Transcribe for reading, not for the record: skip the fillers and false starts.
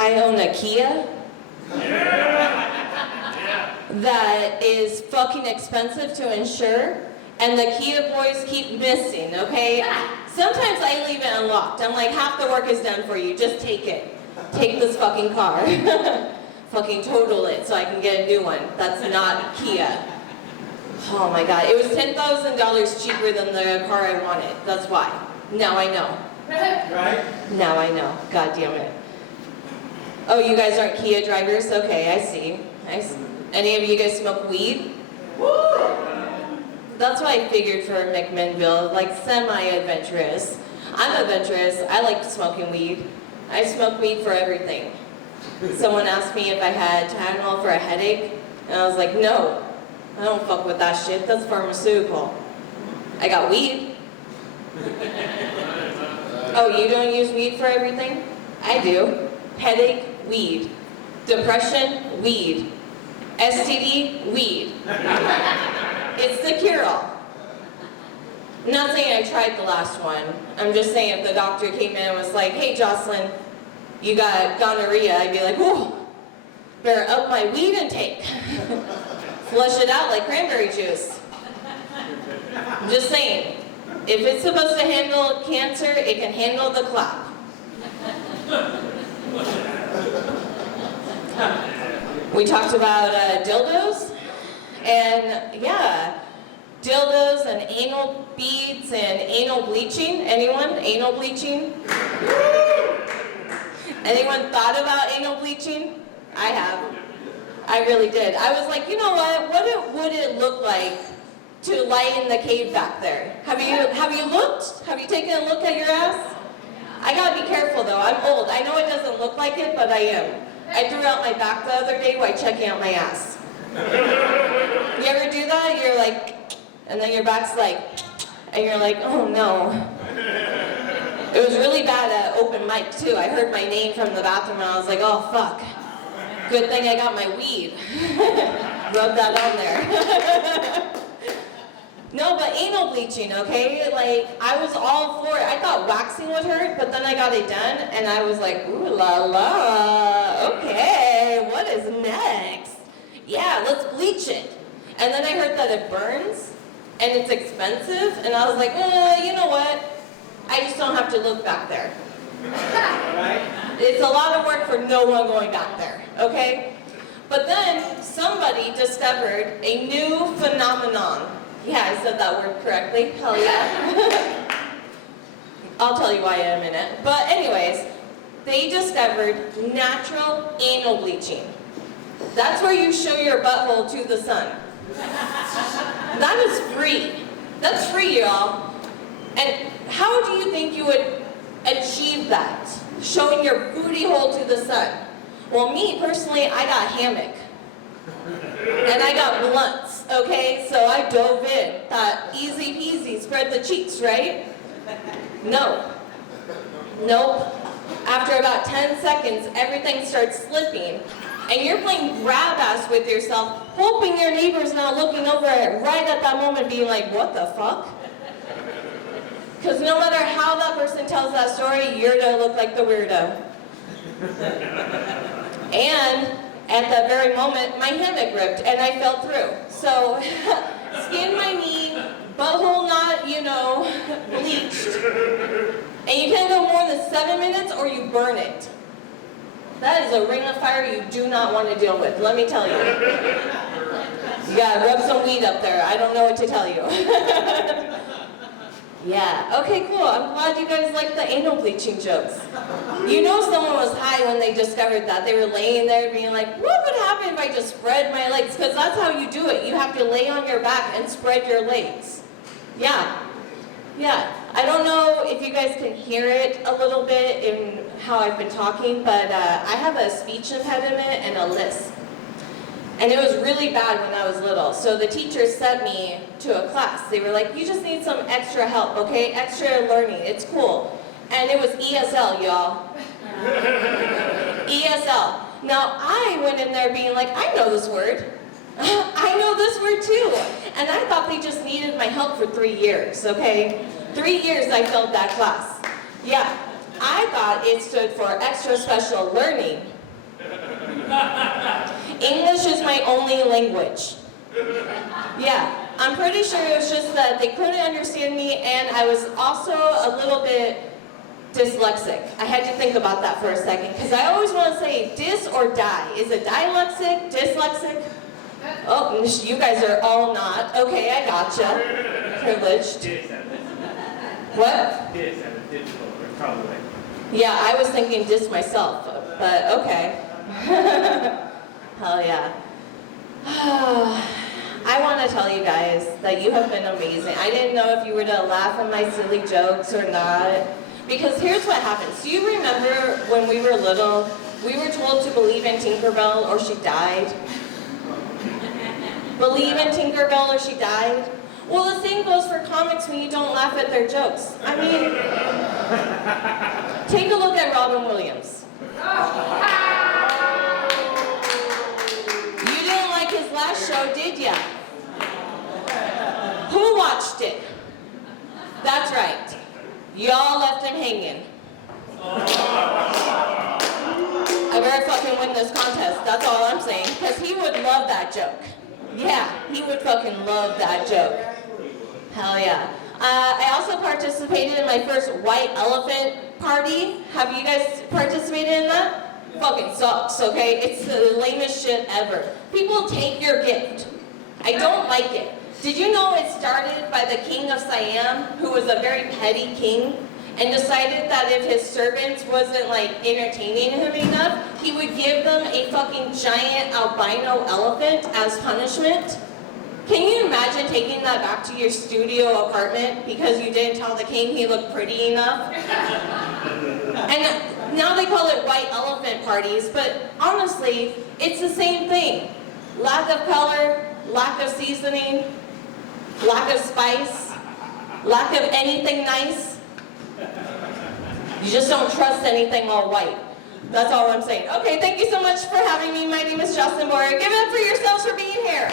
I own a Kia that is fucking expensive to insure, and the Kia boys keep missing, okay? Sometimes I leave it unlocked. I'm like, half the work is done for you, just take it. Take this fucking car. Fucking total it so I can get a new one. That's not Kia. Oh my God, it was $10,000 cheaper than the car I wanted. That's why. Now I know. Right? Now I know. God damn it. Oh, you guys aren't Kia drivers? Okay, I see. Any of you guys smoke weed? That's what I figured for McMinnville, like semi-adventurous. I'm adventurous. I like smoking weed. I smoke weed for everything. Someone asked me if I had Tylenol for a headache, and I was like, no, I don't fuck with that shit. That's pharmaceutical. I got weed. Oh, you don't use weed for everything? I do. Headache, weed. Depression, weed. STD, weed. It's the cure-all. I'm not saying I tried the last one. I'm just saying if the doctor came in and was like, hey, Jocelyn, you got gonorrhea, I'd be like, whoa, better up my weed intake. Flush it out like cranberry juice. I'm just saying, if it's supposed to handle cancer, it can handle the clap. We talked about dildos, and yeah, dildos and anal beads and anal bleaching. Anyone? Anal bleaching? Anyone thought about anal bleaching? I have. I really did. I was like, you know what would it look like to lie in the cave back there? Have you looked? Have you taken a look at your ass? I gotta be careful though, I'm old. I know it doesn't look like it, but I am. I threw out my back the other day while checking out my ass. You ever do that? You're like, and then your back's like, and you're like, oh no. It was really bad at open mic too. I heard my name from the bathroom and I was like, oh fuck. Good thing I got my weed. Rub that on there. No, but anal bleaching, okay? Like, I was all for it. I thought waxing would hurt, but then I got it done, and I was like, ooh la la, okay, what is next? Yeah, let's bleach it. And then I heard that it burns, and it's expensive, and I was like, you know what? I just don't have to look back there. It's a lot of work for no one going back there, okay? But then somebody discovered a new phenomenon. Yeah, I said that word correctly. Hell yeah. I'll tell you why in a minute. But anyways, they discovered natural anal bleaching. That's where you show your butthole to the sun. That is free. That's free, y'all. And how do you think you would achieve that? Showing your booty hole to the sun? Well, me personally, I got hammock. And I got blunts, okay? So I dove in, thought easy peasy, spread the cheeks, right? No. Nope. After about 10 seconds, everything starts slipping, and you're playing grab ass with yourself, hoping your neighbor's not looking over it right at that moment being like, what the fuck? Because no matter how that person tells that story, you're gonna look like the weirdo. And at that very moment, my hammock ripped and I fell through. So, skinned my knee, butthole not, bleached. And you can't go more than 7 minutes or you burn it. That is a ring of fire you do not want to deal with, let me tell you. You gotta rub some weed up there. I don't know what to tell you. Yeah, okay, cool. I'm glad you guys like the anal bleaching jokes. You know someone was high when they discovered that. They were laying there being like, what would happen if I just spread my legs? Because that's how you do it. You have to lay on your back and spread your legs. Yeah. Yeah. I don't know if you guys can hear it a little bit in how I've been talking, but I have a speech impediment and a lisp. And it was really bad when I was little. So the teachers sent me to a class. They were like, you just need some extra help, okay? Extra learning, it's cool. And it was ESL, y'all. ESL. Now I went in there being like, I know this word. I know this word too. And I thought they just needed my help for 3 years, okay? 3 years I failed that class. Yeah. I thought it stood for extra special learning. English is my only language. Yeah, I'm pretty sure it was just that they couldn't understand me, and I was also a little bit dyslexic. I had to think about that for a second, because I always want to say dis or die. Is it dilexic, dyslexic? Oh, you guys are all not. Okay, I gotcha. Privileged. What? Probably. Yeah, I was thinking dis myself, but okay. Hell yeah. I want to tell you guys that you have been amazing. I didn't know if you were to laugh at my silly jokes or not. Because here's what happens. Do you remember when we were little, we were told to believe in Tinkerbell or she died? Believe in Tinkerbell or she died? Well, the same goes for comics when you don't laugh at their jokes. I mean, take a look at Robin Williams. You didn't like his last show, did ya? Who watched it? That's right. Y'all left him hanging. I better fucking win this contest, that's all I'm saying, because he would love that joke. Yeah, he would fucking love that joke. Hell yeah. I also participated in my first white elephant party. Have you guys participated in that? Fucking sucks, okay? It's the lamest shit ever. People take your gift. I don't like it. Did you know it started by the king of Siam, who was a very petty king, and decided that if his servants wasn't like entertaining him enough, he would give them a fucking giant albino elephant as punishment? Can you imagine taking that back to your studio apartment because you didn't tell the king he looked pretty enough? And now they call it white elephant parties, but honestly, it's the same thing. Lack of color, lack of seasoning, lack of spice, lack of anything nice. You just don't trust anything all white. That's all I'm saying. Okay, thank you so much for having me. My name is Justin Boyer. Give it up for yourselves for being here.